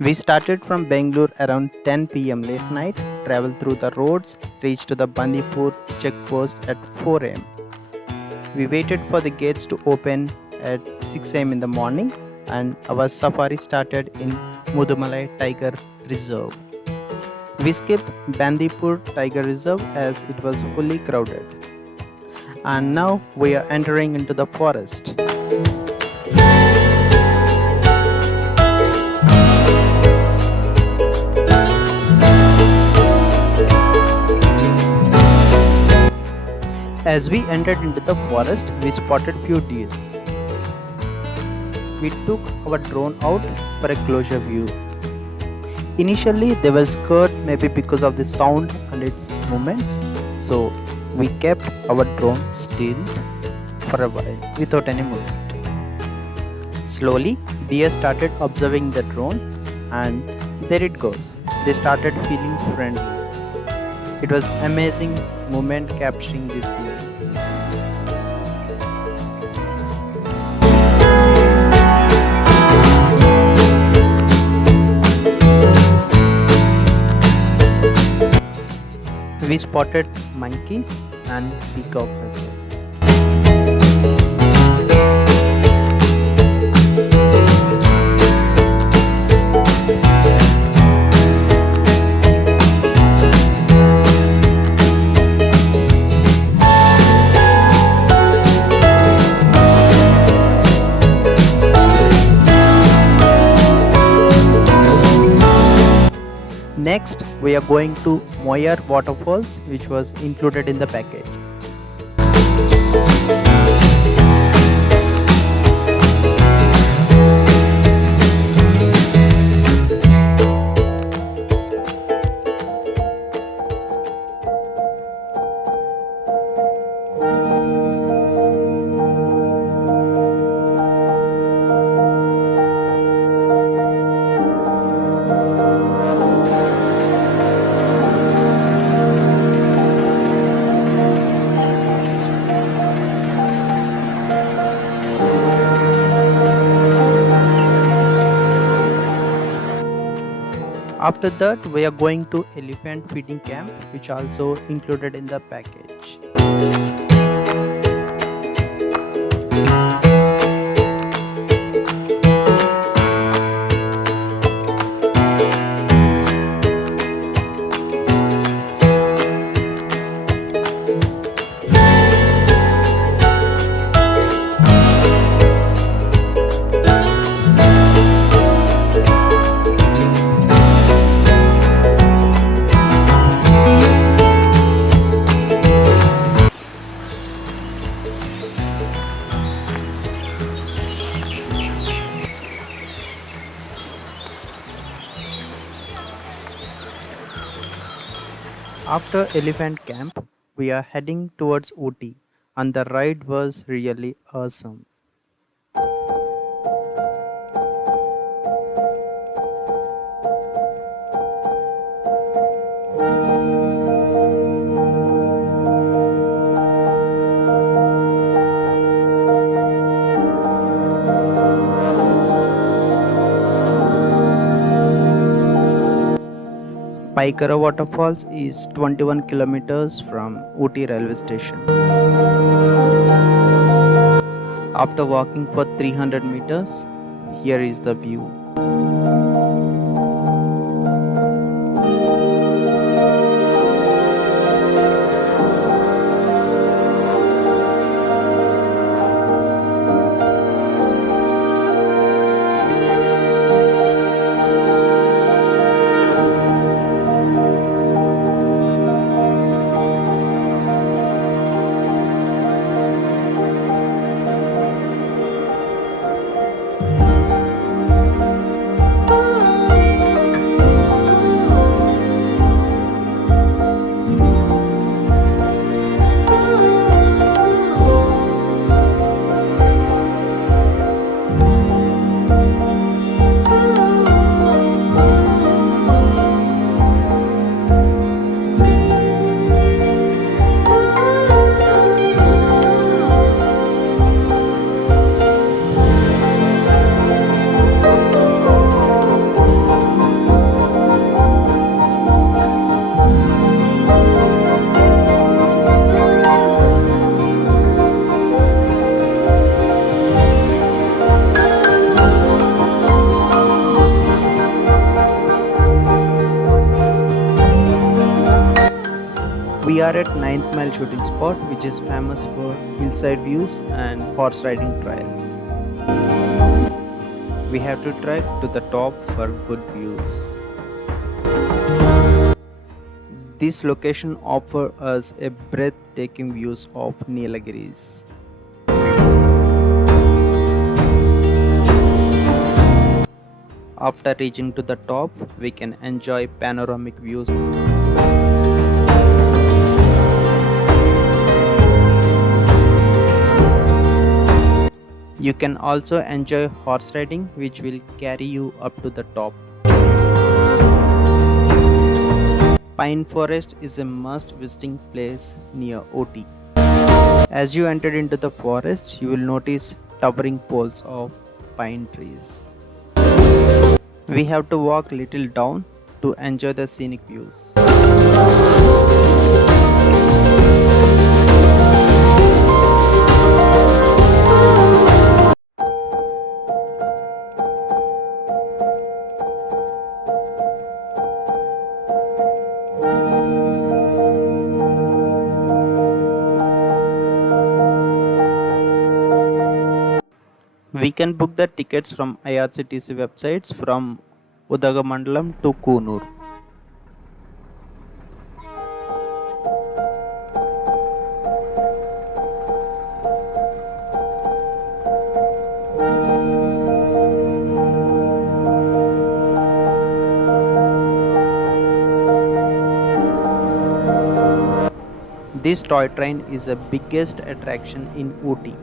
We started from Bangalore around 10 p.m. late night, traveled through the roads, reached to the Bandipur checkpost at 4 am. We waited for the gates to open at 6 am in the morning, and our safari started in Mudumalai Tiger Reserve. We skipped Bandipur Tiger Reserve as it was fully crowded. And now we are entering into the forest. As we entered into the forest, we spotted few deers. We took our drone out for a closer view. Initially, they were scared maybe because of the sound and its movements, so we kept our drone still for a while without any movement. Slowly, deer started observing the drone, and there it goes. They started feeling friendly. It was amazing moment capturing this scene. We spotted monkeys and peacocks as well. Next, we are going to Moyar Waterfalls, which was included in the package. After that, we are going to elephant feeding camp, which also included in the package. After elephant camp, we are heading towards Ooty, and the ride was really awesome. Paikara Waterfalls is 21 kilometers from Ooty railway station. After walking for 300 meters, here is the view. are at Ninth Mile Shooting Spot, which is famous for hillside views and horse riding trails. We have to trek to the top for good views. This location offers us a breathtaking views of Nilagiris. After reaching to the top, we can enjoy panoramic views. You can also enjoy horse riding, which will carry you up to the top. Pine Forest is a must visiting place near Ooty. As you enter into the forest, you will notice towering poles of pine trees. We have to walk little down to enjoy the scenic views. We can book the tickets from IRCTC websites from Udagamandalam to Kunur. This toy train is the biggest attraction in Ooty.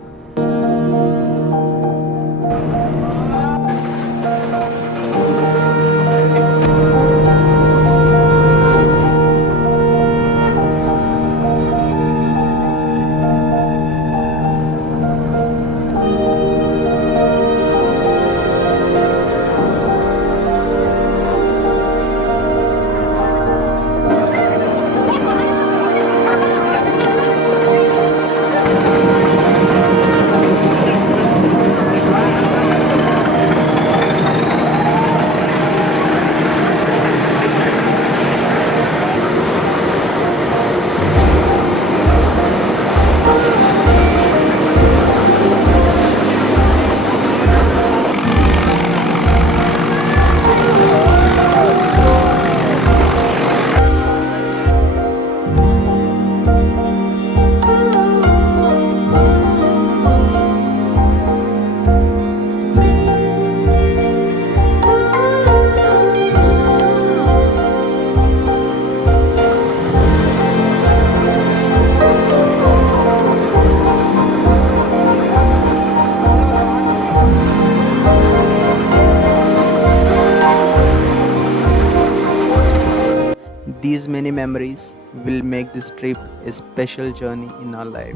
These many memories will make this trip a special journey in our life.